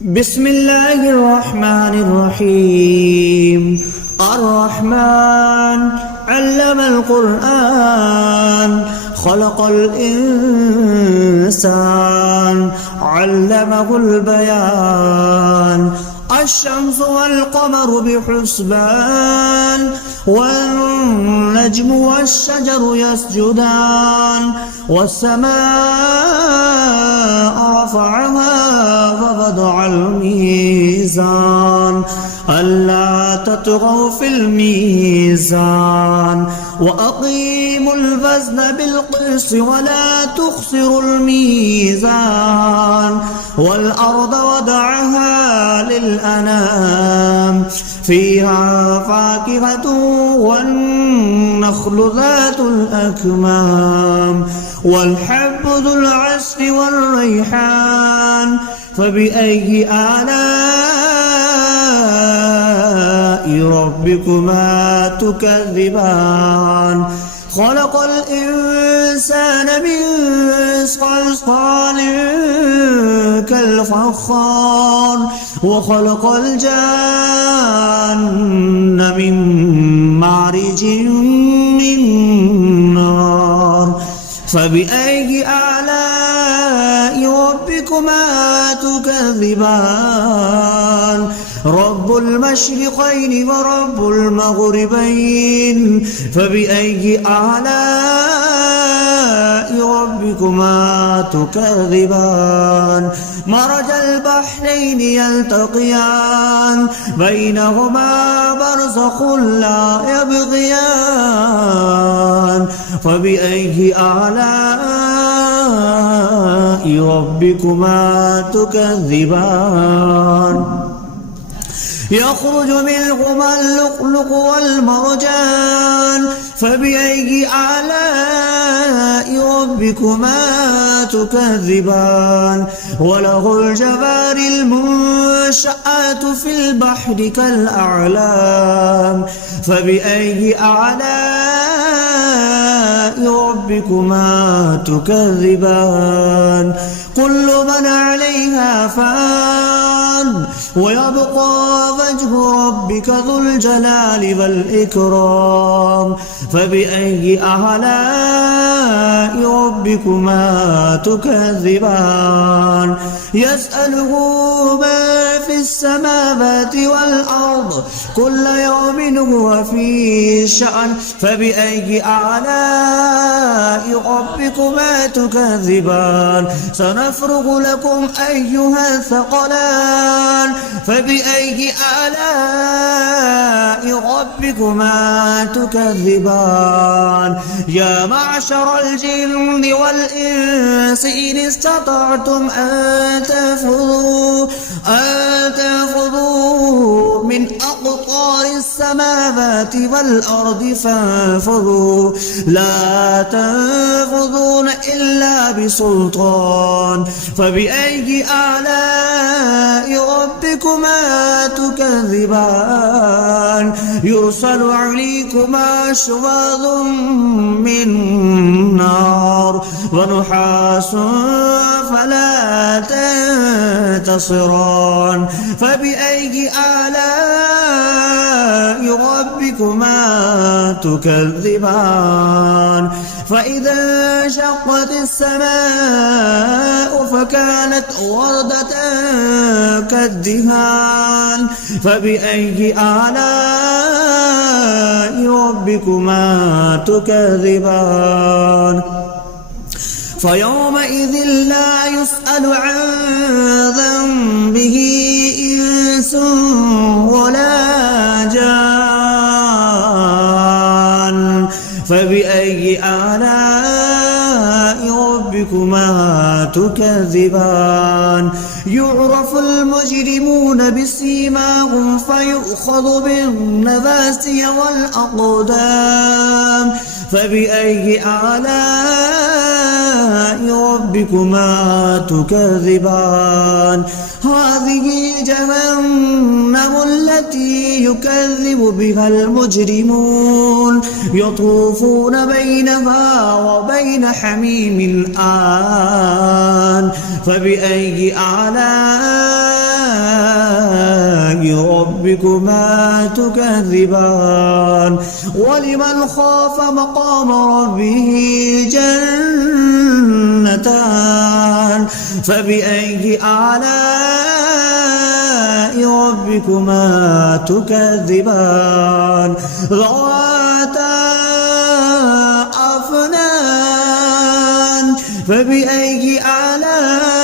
بسم الله الرحمن الرحيم. الرحمن علم القرآن خلق الإنسان علمه البيان. الشمس والقمر بحسبان والنجم والشجر يسجدان والسماء رفعها ووضع الميزان ألا تطغوا في الميزان وأقيموا الوزن بالقسط ولا تخسروا الميزان والأرض وضعها للأنام فيها فاكهة والنخل ذات الأكمام والحب ذو العصف والريحان فبأي آلاء ربكما تكذبان. خلق الإنسان من صلصال كالفخار وخلق الجان من مارج من نار فبأي آلاء ربكما تكذبان. رب المشرقين ورب المغربين فبأي آلاء ربكما تكذبان. مرج البحرين يلتقيان بينهما برزخ لا يبغيان فبأي آلاء ربكما تكذبان. يخرج منهما اللؤلؤ والمرجان فبأي آلاء ربكما تكذبان. وله الجوار المنشآت في البحر كالأعلام فبأي آلاء ربكما تكذبان. كل من عليها فان ويبقى وجه ربك ذو الجلال والإكرام فبأي آلاء ربكما تكذبان. يسأله ما في السماوات والأرض كل يوم هو في شأن فبأي آلاء ربكما تكذبان. سنفرغ لكم أيها الثقلان فبأي آلاء ربكما تكذبان. يا معشر الجن والإنس إن استطعتم أن تنفذوا من أقطار السماوات والأرض فانفذوا لا تنفذون إلا بسلطان فبأي آلاء ربكما تكذبان. يرسل عليكما شواظ من نار ونحاس فلا تنتصران فبأي آلاء ربكما تكذبان. فإذا انشقت السماء فكانت وردة كالدهان فبأي آلاء ربكما تكذبان. فيومئذ لا يسأل عن ذنبه إنس ولا جان فبأي آلاء ربكما تكذبان. يعرف المجرمون بسيماهم فيؤخذ بالنواسي والأقدام فبأي آلاء ربكما تكذبان. هذه جهنم التي يكذب بها المجرمون يطوفون بينها وبين حميم آن فبأي آلاء ربكما تكذبان ولمن خاف مقام ربه جنتان فبأي آلاء ربكما تكذبان ذواتا أفنان فبأي آلاء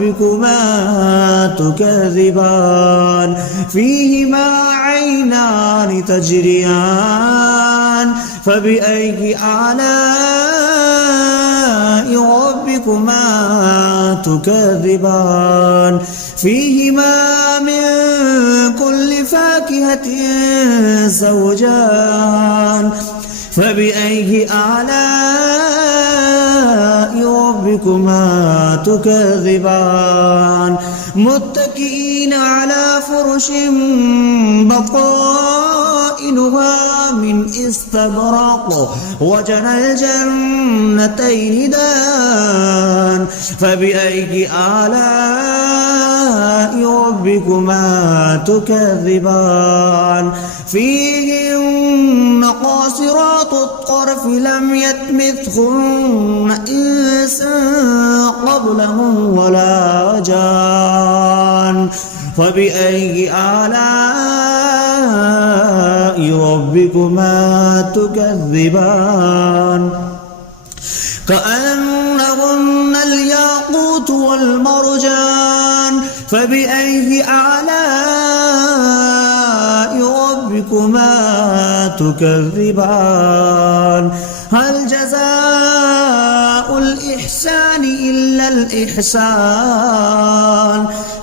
ربكما تكذبان فيهما عينان تجريان فبأي آلاء ربكما تكذبان فيهما من كل فاكهة زوجان فبأي آلاء ربكما تكذبان متكئين على فرش بطائنها من استبرق وجنى الجنتين دان فبأي آلاء ربكما تكذبان فيهن قاصرات الطرف لم يطمثهن إنس قبلهم ولا جان فبأي آلاء ربكما تكذبان كأنهن الياقوت والمرجان فبأي آلاء ربكما تكذبان هل جزاء الإحسان إلا الإحسان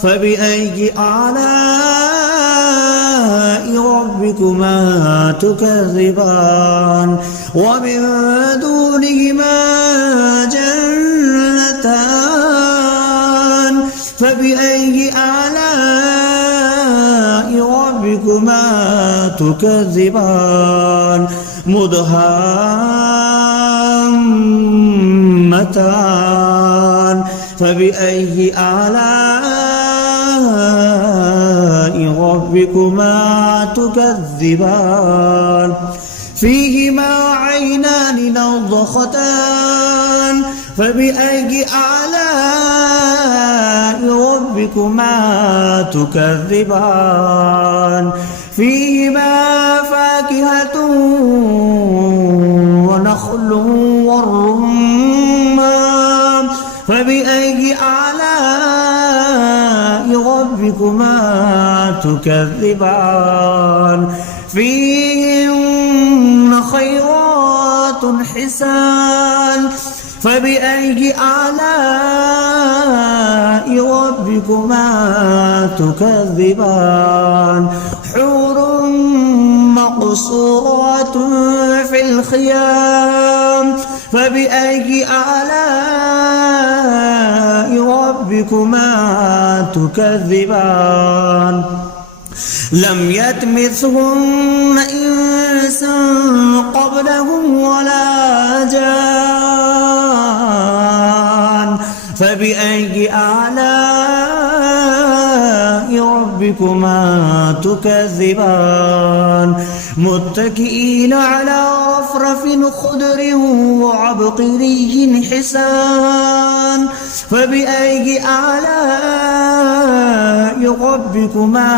فبأي آلاء ربكما تكذبان ومن دونهما جنتان فبأي آلاء ربكما تكذبان مدهامتان فبأي آلاء ربكما تكذبان فيهما عينان نضختان فبأي آلاء ربكما تكذبان فيهما فاكهة ونخل والرمان فبأي آلاء ربكما تكذبان فيهن خيرات حسان فبأي آلاء ربكما تكذبان حور مقصورات في الخيام فبأي آلاء ربكما تكذبان لم يطمثهن إنس قبلهم ولا جان فبأي آلاء ربكما تكذبان متكئين على رفرف خضر وعبقري حسان فبأي آلاء ربكما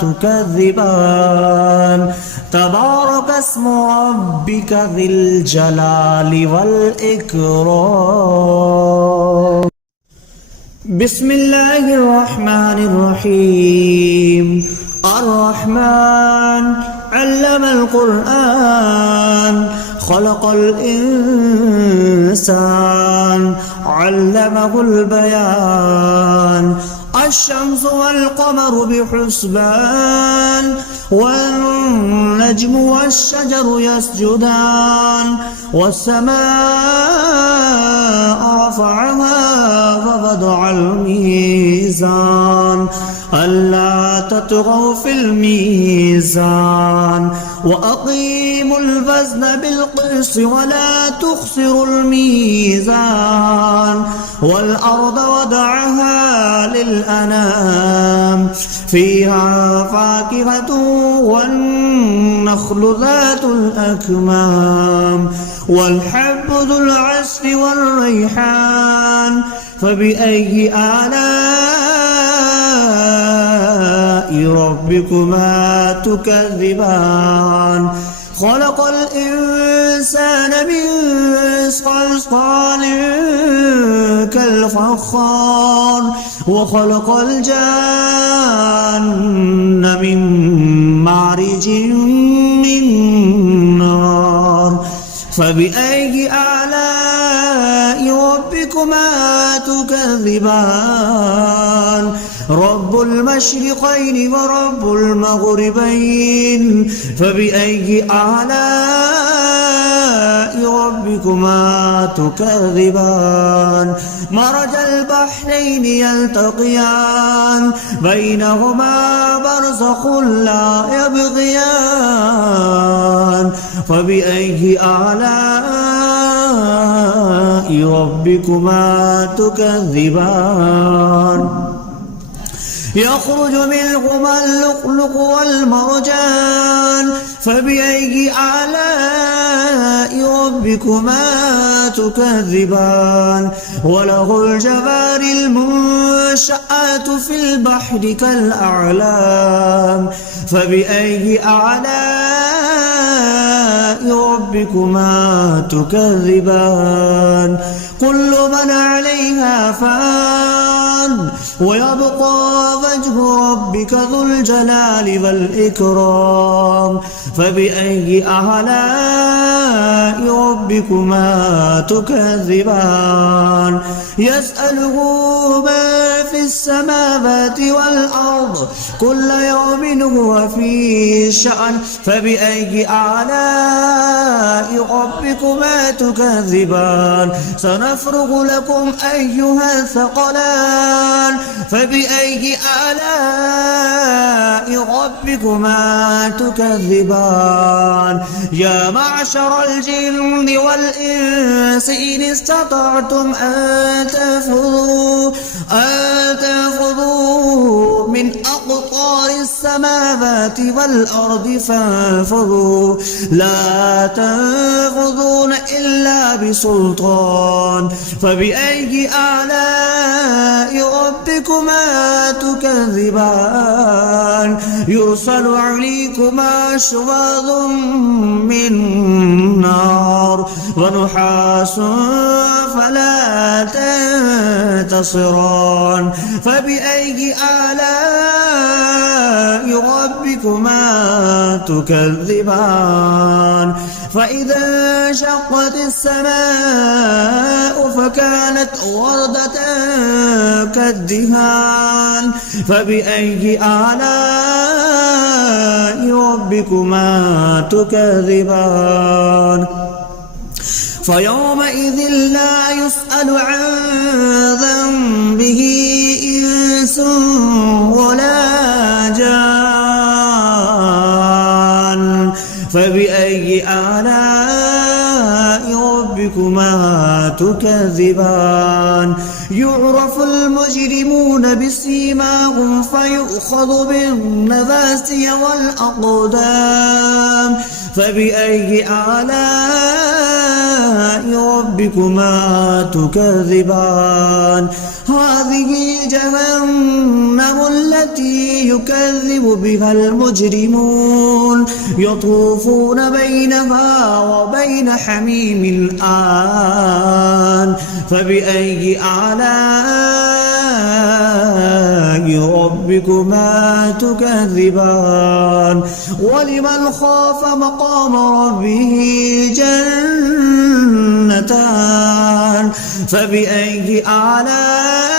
تكذبان تبارك اسم ربك ذي الجلال والإكرام بسم الله الرحمن الرحيم الرحمن علم القرآن خلق الإنسان علمه البيان الشمس والقمر بحسبان والنجم والشجر يسجدان والسماء رفعها ووضع الميزان ألا تطغوا في الميزان وأقيموا الوزن بالقسط ولا تخسروا الميزان والأرض وضعها للأنام فيها فاكهة والنخل ذات الأكمام والحب ذو العصف والريحان فبأي آلاء ربكما تكذبان خلق الإنسان من صلصال كالفخار وخلق الجان من مارج من نار فبأي آلاء ربكما تكذبان رب المشرقين ورب المغربين فبأي آلاء ربكما تكذبان مرج البحرين يلتقيان بينهما برزخ لا يبغيان فبأي آلاء ربكما تكذبان يخرج منهما اللؤلؤ والمرجان فبأي آلاء ربكما تكذبان وله الجوار المنشآت في البحر كالأعلام فبأي آلاء ربكما تكذبان كل من عليها فان ويبقى وجه ربك ذو الجلال والإكرام فبأي آلاء ربكما تكذبان يسأله ما في السماوات والأرض كل يوم هو في شأن فبأي آلاء ربكما تكذبان سنفرغ لكم أيها الثقلان فبأي آلاء ربكما تكذبان يا معشر الجن والإنس إن استطعتم أن تنفذوا من أقطار السماوات والأرض فانفذوا لا تنفذون إلا بسلطان فبأي آلاء ربكما تكذبان يرسل عليكما شواظ من نار ونحاس فلا تنتصران فبأي آلاء ربكما تكذبان فإذا انشقت السماء فكانت وردة كالدهان فبأي آلاء ربكما تكذبان فيومئذ لا يسأل عن ذنبه إنس ولا جان فبأي آلاء ربكما تكذبان يعرف المجرمون بسيماهم فيؤخذ بالنواسي والأقدام فبأي آلاء ربكما تكذبان هذه جهنم التي يكذب بها المجرمون يطوفون بينها وبين حميم آن فبأي آلاء ربكما تكذبان ولمن خاف مقام ربه جنتان فبأي آلاء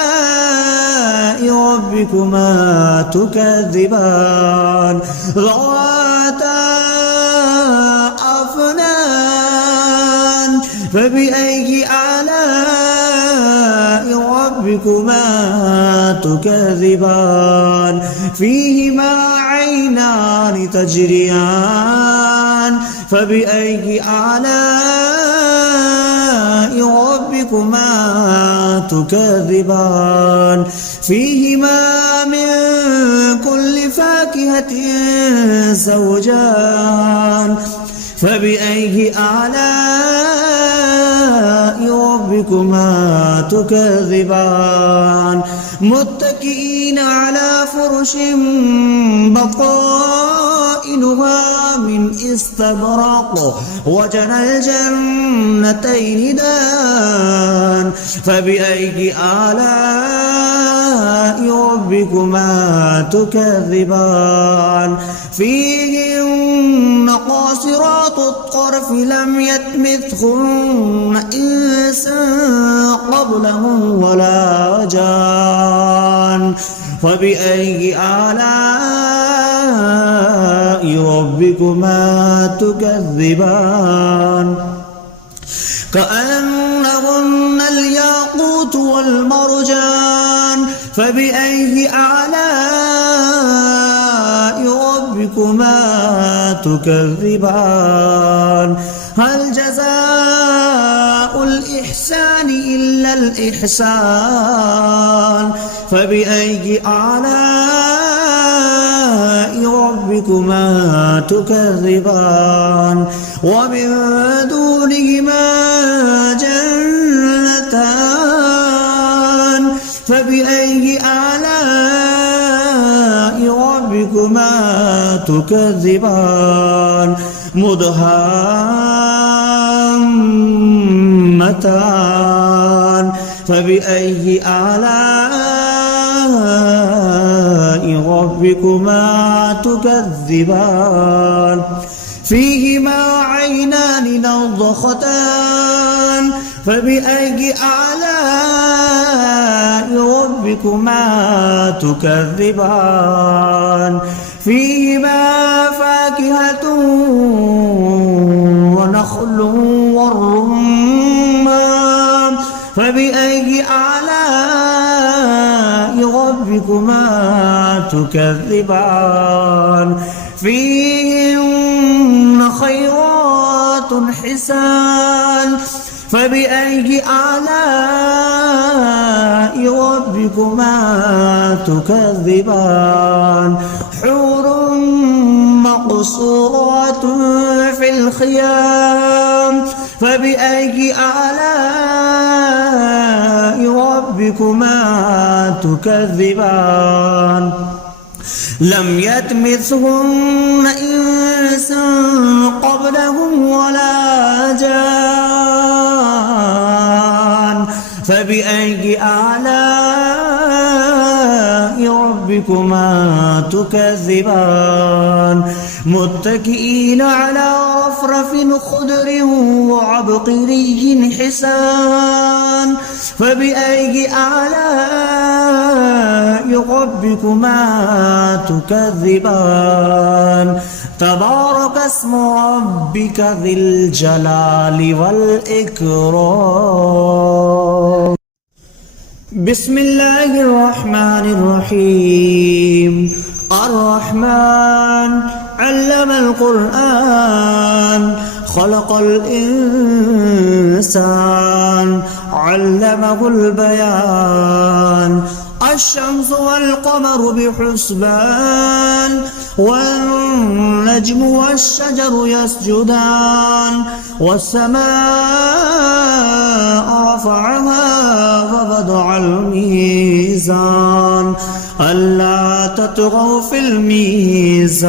ربكما تكذبان ذواتا أفنان فبأي آلاء ربكما تكذبان فيهما عينان تجريان فبأي آلاء ربكما تكذبان فيهما من فاكهة زوجان فبأي آلاء ربكما تكذبان متكئين على فرش بطائنها من استبرق وجنى الجنتين دان فبأي آلاء ربكما تكذبان فيهن قاصرات الطرف لم يطمثهن إنس قبلهم ولا جان فبأي آلاء ربكما تكذبان كأنهن الياقوت والمرجان فبأي آلاء ربكما تكذبان هل جزاء الإحسان إلا الإحسان فبأي آلاء ربكما تكذبان ومن دونهما جنتان فبأي آلاء ربكما تكذبان مدهامتان فبأي آلاء ربكما تكذبان فيهما عينان نضختان فبأي آلاء ربكما تكذبان فيهما فاكهة ونخل والرمان فبأي آلاء ربكما تكذبان فيهن خيرات حسان فبأي آلاء ربكما تكذبان حور مقصورات في الخيام فبأي آلاء ربكما تكذبان لم يطمثهن إنس قبلهم ولا جان فبأي آلاء ربكما تكذبان متكئين على رفرف خضر وعبقري حسان فبأي آلاء ربكما تكذبان تبارك اسم ربك ذي الجلال والإكرام بسم الله الرحمن الرحيم الرحمن علم القرآن خلق الإنسان علمه البيان الشمس والقمر بحسبان والنجم والشجر يسجدان والسماء رفعها ووضع الميزان ألا تطغوا في الميزان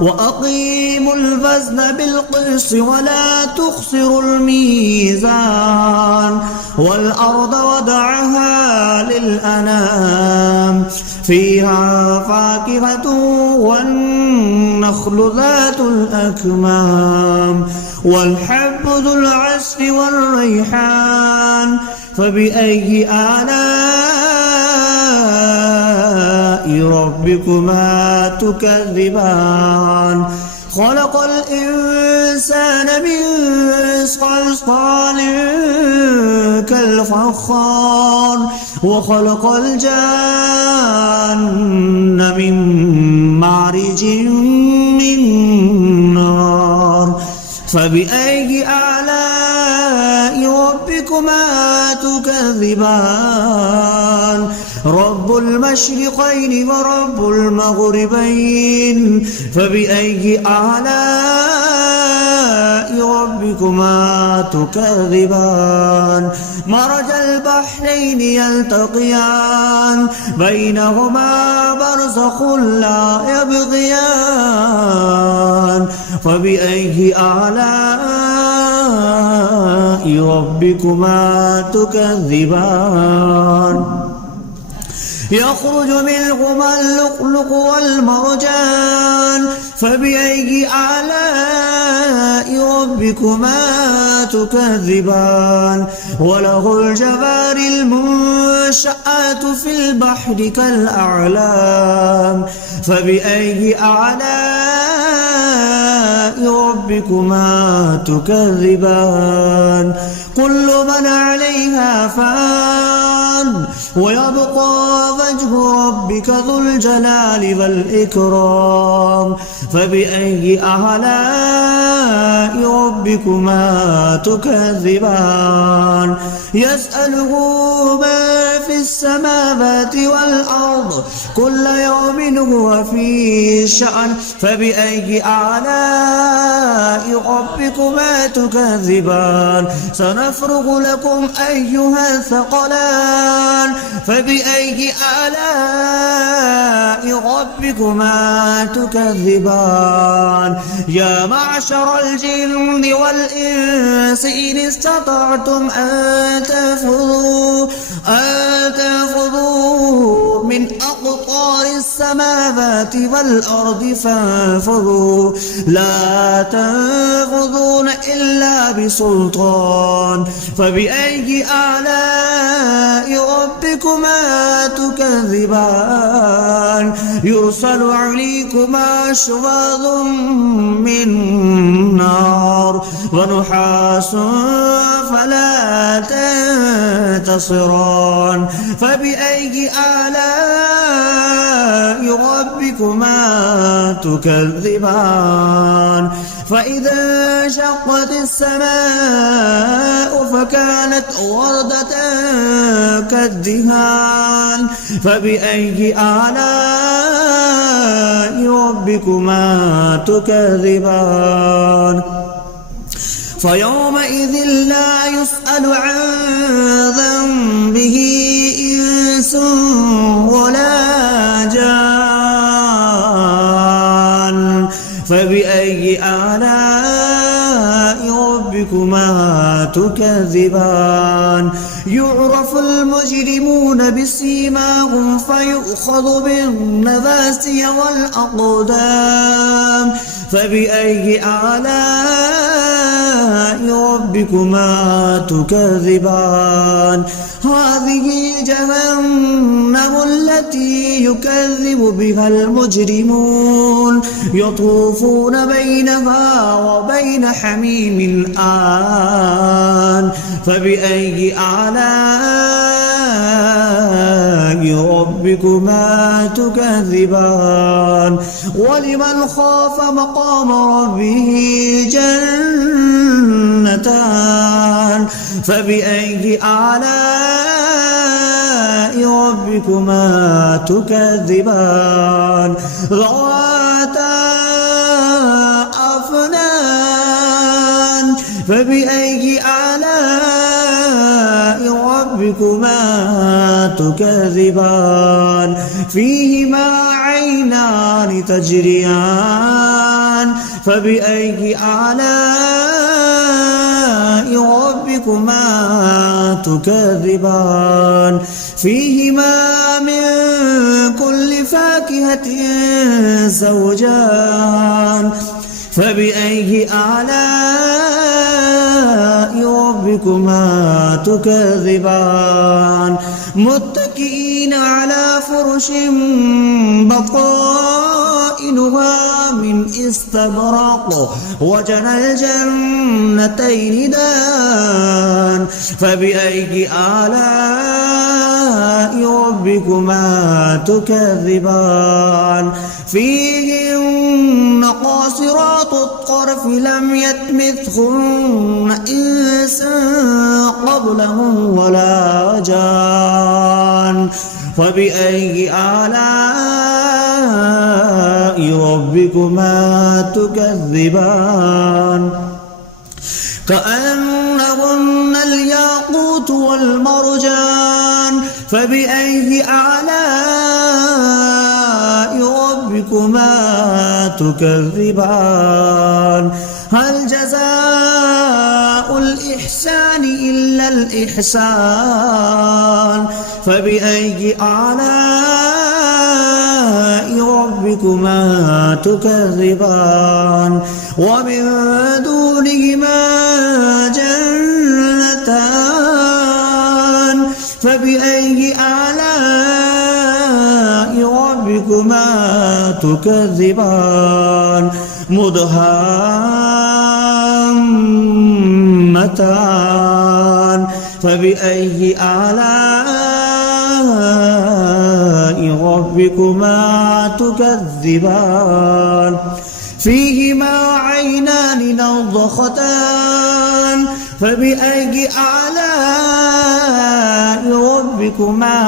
وأقيموا الوزن بالقسط ولا تخسروا الميزان والأرض وضعها للأنام فيها فاكهة والنخل ذات الأكمام والحب ذو العصف والريحان فبأي آلاء ربكما تكذبان خلق الإنسان من صلصال كالفخار وخلق الجان من مارج من نار فبأي آلاء ربكما تكذبان رب المشرقين ورب المغربين فبأي آلاء ربكما تكذبان مرج البحرين يلتقيان بينهما برزخ لا يبغيان فبأي آلاء ربكما تكذبان يخرج منهما اللؤلؤ والمرجان فبأي آلاء ربكما تكذبان وله الجوار المنشآت في البحر كالأعلام فبأي آلاء ربكما تكذبان كل من عليها فان ويبقى وجه ربك ذو الجلال والإكرام فبأي آلاء ربكما تكذبان يسأله ما في السماوات والأرض كل يوم هو في شأن فبأي آلاء ربكما تكذبان سنفرغ لكم أيها الثقلان فبأي آلاء ربكما تكذبان يا معشر الجن والإنس إن استطعتم أن تنفذوا من أقطار السماوات والأرض فانفذوا لا تنفذون إلا بسلطان فبأي آلاء ربكما تكذبان يرسل عليكما شواظ من نار ونحاس فلا تنتصران فبأي آلاء ربكما تكذبان فإذا انشقت السماء فكانت وردة كالدهان فبأي آلاء ربكما تكذبان فيومئذ لا يسأل عن ذنبه إنس ولا جان فبأي آلاء ربكما تكذبان يعرف المجرمون بسيماهم فيؤخذ بالنواسي والأقدام فبأي آلاء ربكما تكذبان هذه جهنم التي يكذب بها المجرمون يطوفون بينها وبين حميم آن فبأي آلاء ربكما تكذبان ولمن خاف مقام ربه جنتان فبأي آلاء ربكما تكذبان ذواتا أفنان فبأي آلاء ربكما تكذبان فيهما عينان تجريان فبأي آلاء ربكما تكذبان فيهما من كل فاكهة زوجان فبأي آلاء ربكما تكذبان متكئين على فرش بطائنها من استبرق وجنى الجنتين دان فبأي آلاء ربكما تكذبان فيهن قاصرات الطرف لم يطمثهن إنس قبلهم ولا جان فبأي آلاء ربكما تكذبان كأنهن الياقوت والمرجان فبأي آلاء ربكما تكذبان هل جزاء الإحسان إلا الإحسان فبأي آلاء ربكما تكذبان ومن دونهما جنتان فبأي آلاء ربكما تكذبان مدهامتان فبأي آلاء ربكما تكذبان فيهما عينان نضختان فبأي آلاء ربكما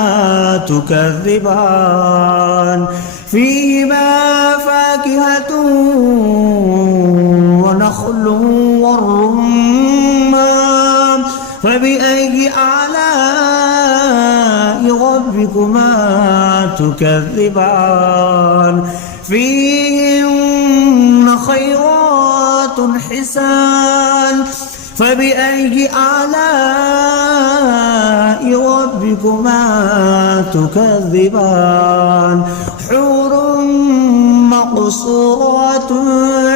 تكذبان فيهما فاكهة ونخل والرمان فبأي آلاء ربكما تكذبان فيهن خيرات حسان فبأي آلاء ربكما تكذبان حور مقصورات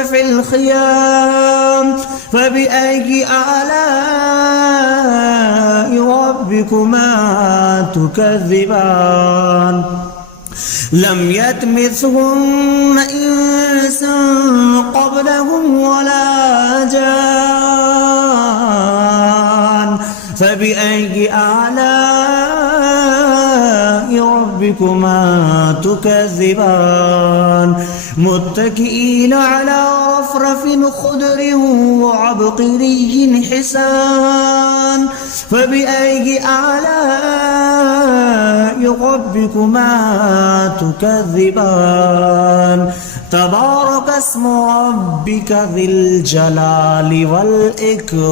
في الخيام فبأي آلاء ربكما تكذبان لم يطمثهن إنس قبلهم ولا جان فبأي آلاء ربكما تكذبان متكئين على رفرف خضر وعبقري حسان فبأي آلاء ربكما تكذبان تبارك اسم ربك ذي الجلال والإكرام.